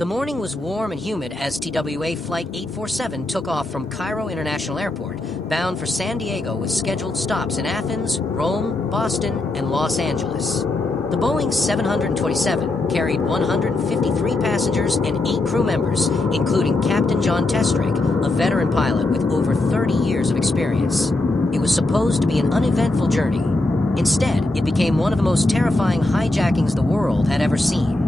The morning was warm and humid as TWA Flight 847 took off from Cairo International Airport, bound for San Diego with scheduled stops in Athens, Rome, Boston, and Los Angeles. The Boeing 727 carried 153 passengers and 8 crew members, including Captain John Testrick, a veteran pilot with over 30 years of experience. It was supposed to be an uneventful journey. Instead, it became one of the most terrifying hijackings the world had ever seen.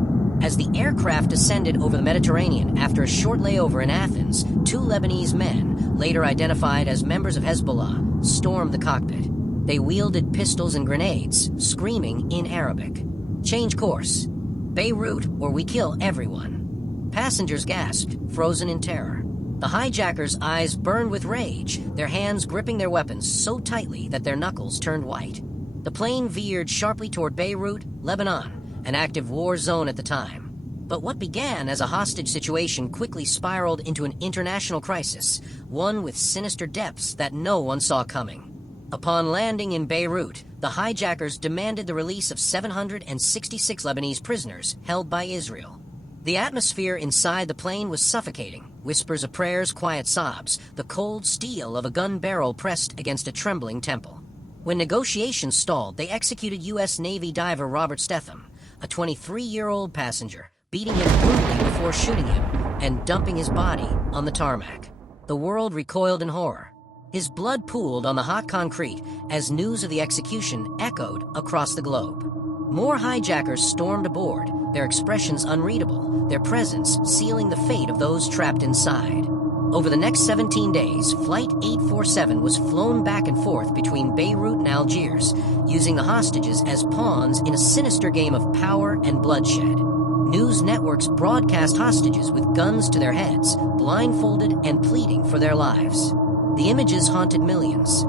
As the aircraft descended over the Mediterranean after a short layover in Athens, 2 Lebanese men, later identified as members of Hezbollah, stormed the cockpit. They wielded pistols and grenades, screaming in Arabic, "Change course. Beirut, or we kill everyone." Passengers gasped, frozen in terror. The hijackers' eyes burned with rage, their hands gripping their weapons so tightly that their knuckles turned white. The plane veered sharply toward Beirut, Lebanon, an active war zone at the time. But what began as a hostage situation quickly spiraled into an international crisis, one with sinister depths that no one saw coming. Upon landing in Beirut, the hijackers demanded the release of 766 Lebanese prisoners held by Israel. The atmosphere inside the plane was suffocating. Whispers of prayers, quiet sobs, the cold steel of a gun barrel pressed against a trembling temple. When negotiations stalled, they executed U.S. Navy diver Robert Stethem, a 23-year-old passenger, beating him brutally before shooting him and dumping his body on the tarmac. The world recoiled in horror. His blood pooled on the hot concrete as news of the execution echoed across the globe. More hijackers stormed aboard, their expressions unreadable, their presence sealing the fate of those trapped inside. Over the next 17 days, Flight 847 was flown back and forth between Beirut and Algiers, using the hostages as pawns in a sinister game of power and bloodshed. News networks broadcast hostages with guns to their heads, blindfolded and pleading for their lives. The images haunted millions.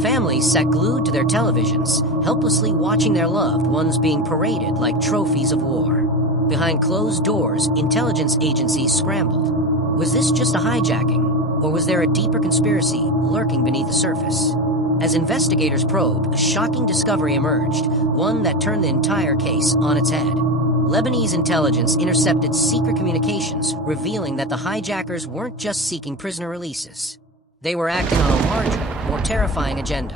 Families sat glued to their televisions, helplessly watching their loved ones being paraded like trophies of war. Behind closed doors, intelligence agencies scrambled. Was this just a hijacking, or was there a deeper conspiracy lurking beneath the surface? As investigators probed, a shocking discovery emerged, one that turned the entire case on its head. Lebanese intelligence intercepted secret communications, revealing that the hijackers weren't just seeking prisoner releases. They were acting on a larger, more terrifying agenda.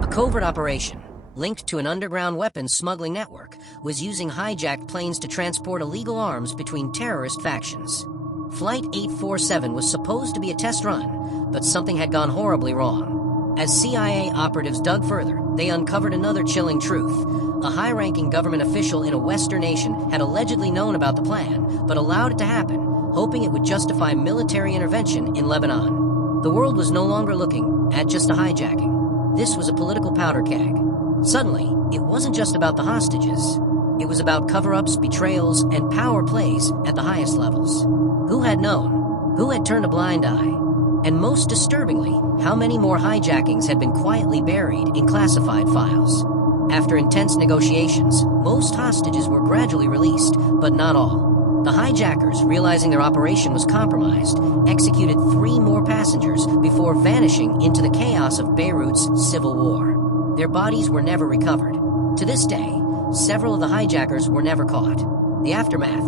A covert operation, linked to an underground weapons smuggling network, was using hijacked planes to transport illegal arms between terrorist factions. Flight 847 was supposed to be a test run, but something had gone horribly wrong. As CIA operatives dug further, they uncovered another chilling truth. A high-ranking government official in a Western nation had allegedly known about the plan, but allowed it to happen, hoping it would justify military intervention in Lebanon. The world was no longer looking at just a hijacking. This was a political powder keg. Suddenly, it wasn't just about the hostages. It was about cover-ups, betrayals, and power plays at the highest levels. Who had known? Who had turned a blind eye? And most disturbingly, how many more hijackings had been quietly buried in classified files? After intense negotiations, most hostages were gradually released, but not all. The hijackers, realizing their operation was compromised, executed 3 more passengers before vanishing into the chaos of Beirut's civil war. Their bodies were never recovered. To this day, several of the hijackers were never caught. The aftermath.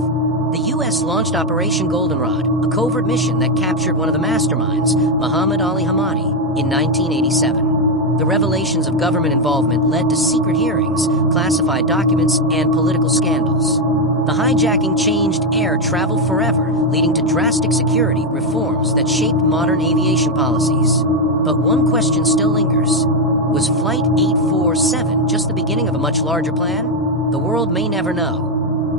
The U.S. launched Operation Goldenrod, a covert mission that captured one of the masterminds, Muhammad Ali Hamadi, in 1987. The revelations of government involvement led to secret hearings, classified documents, and political scandals. The hijacking changed air travel forever, leading to drastic security reforms that shaped modern aviation policies. But one question still lingers. Was Flight 847 just the beginning of a much larger plan? The world may never know.